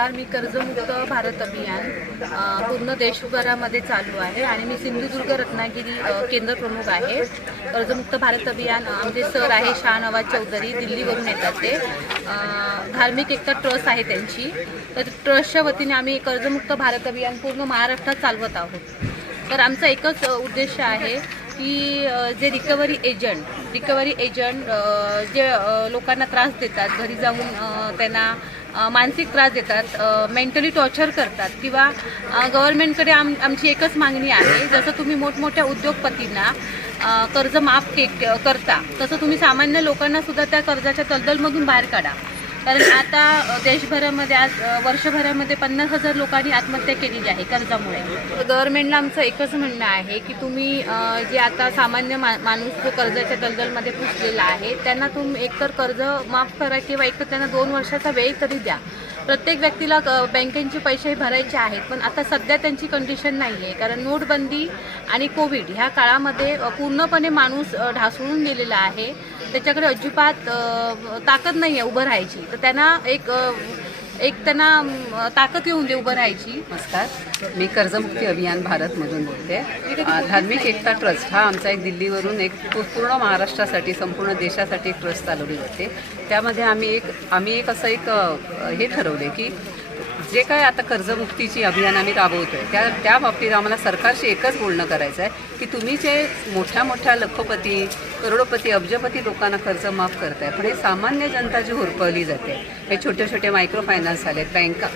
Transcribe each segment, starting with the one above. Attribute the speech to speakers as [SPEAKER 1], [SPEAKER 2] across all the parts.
[SPEAKER 1] नमस्कार मी कर्जमुक्त भारत अभियान पूर्ण देशभरामध्ये चालू आहे आणि मी सिंधुदुर्ग रत्नागिरी केंद्र प्रमुख आहे. कर्जमुक्त भारत अभियान आमचे सर आहे शहानवाज चौधरी दिल्लीवरून येतात ते. धार्मिक एकता ट्रस्ट आहे त्यांची तर ट्रस्टच्या वतीने आम्ही कर्जमुक्त भारत अभियान पूर्ण महाराष्ट्रात चालवत आहोत. तर आमचा एकच उद्देश आहे की जे रिकव्हरी एजंट रिकव्हरी एजंट जे लोकांना त्रास देतात घरी जाऊन त्यांना मानसिक त्रास देतात मेंटली टॉर्चर करतात किंवा गव्हर्नमेंटकडे आम आमची एकच मागणी आहे जसं तुम्ही मोठमोठ्या उद्योगपतींना कर्ज माफ के करता तसं तुम्ही सामान्य लोकांना सुद्धा त्या कर्जाच्या तलदलमधून बाहेर काढा. कारण आता देशभरामध्ये आज वर्षभरामध्ये पन्नास हजार लोकांनी आत्महत्या केलेली आहे कर्जामुळे. गव्हर्नमेंटला आमचं एकच म्हणणं आहे की तुम्ही जे आता सामान्य मा माणूस जो कर्जाच्या दलदलमध्ये पुसलेला आहे त्यांना तुम्ही एकतर कर्ज माफ करा किंवा एकतर त्यांना दोन वर्षाचा वेळ तरी द्या. प्रत्येक व्यक्तीला क- बँकेचे पैसे भरायचे आहेत पण आता सध्या त्यांची कंडिशन नाही आहे कारण नोटबंदी आणि कोविड ह्या काळामध्ये पूर्णपणे माणूस ढासळून गेलेला आहे. त्याच्याकडे अजिबात ताकद नाही आहे उभं राहायची. तर त्यांना एक एक त्यांना ताकद येऊन दे उभं राहायची.
[SPEAKER 2] नमस्कार. मी कर्जमुक्ती अभियान भारतमधून बोलते. धार्मिक एकता ट्रस्ट हा आमचा एक दिल्लीवरून एक पूर्ण महाराष्ट्रासाठी संपूर्ण देशासाठी एक ट्रस्ट चालवली जाते त्यामध्ये आम्ही एक आम्ही एक असं एक हे ठरवले की जे काय आता कर्जमुक्तीची अभियान आम्ही राबवतो आहे त्या त्या बाबतीत आम्हाला सरकारशी एकच बोलणं करायचं आहे की तुम्ही जे मोठ्या मोठ्या लखपती करोडोपती अब्जपती लोकांना कर्ज माफ करताय पण हे सामान्य जनता जी होरपळली जाते हे छोटे छोटे मायक्रो फायनान्स आलेत बँका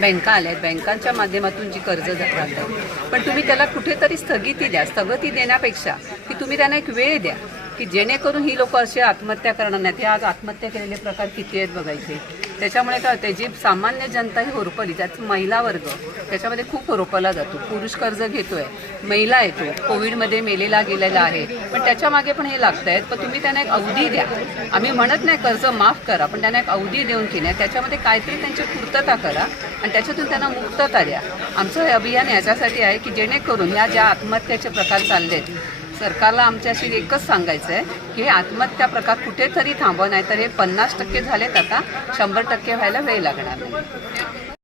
[SPEAKER 2] बँका आल्या आहेत बँकांच्या माध्यमातून जी कर्ज जातात पण तुम्ही त्याला कुठेतरी स्थगिती द्या स्थगिती देण्यापेक्षा की तुम्ही त्यांना एक वेळ द्या. की जेणेकरून ही लोक असे आत्महत्या करणार नाहीत. हे आज आत्महत्या केलेले प्रकार किती आहेत बघायचे त्याच्यामुळे काय होते जी सामान्य जनता ही होरपली त्यात महिला वर्ग त्याच्यामध्ये खूप होरपला जातो. पुरुष कर्ज घेतोय महिला येतो कोविडमध्ये मेलेला गेलेला आहे. पण त्याच्यामागे पण हे लागत आहेत पण तुम्ही त्यांना एक अवधी द्या. आम्ही म्हणत नाही कर्ज माफ करा पण त्यांना एक अवधी देऊन की नाही. त्याच्यामध्ये काहीतरी त्यांची पूर्तता करा आणि त्याच्यातून त्यांना मुक्तता द्या. आमचं हे अभियान याच्यासाठी आहे की जेणेकरून ह्या ज्या आत्महत्याचे प्रकार चालले आहेत सरकारला आमच्याशी एकच सांगायचं आहे की हे आत्महत्या प्रकार कुठेतरी थांबव नाही तर हे पन्नास टक्के झालेत आता. शंभर टक्के व्हायला वेळ लागणार नाही.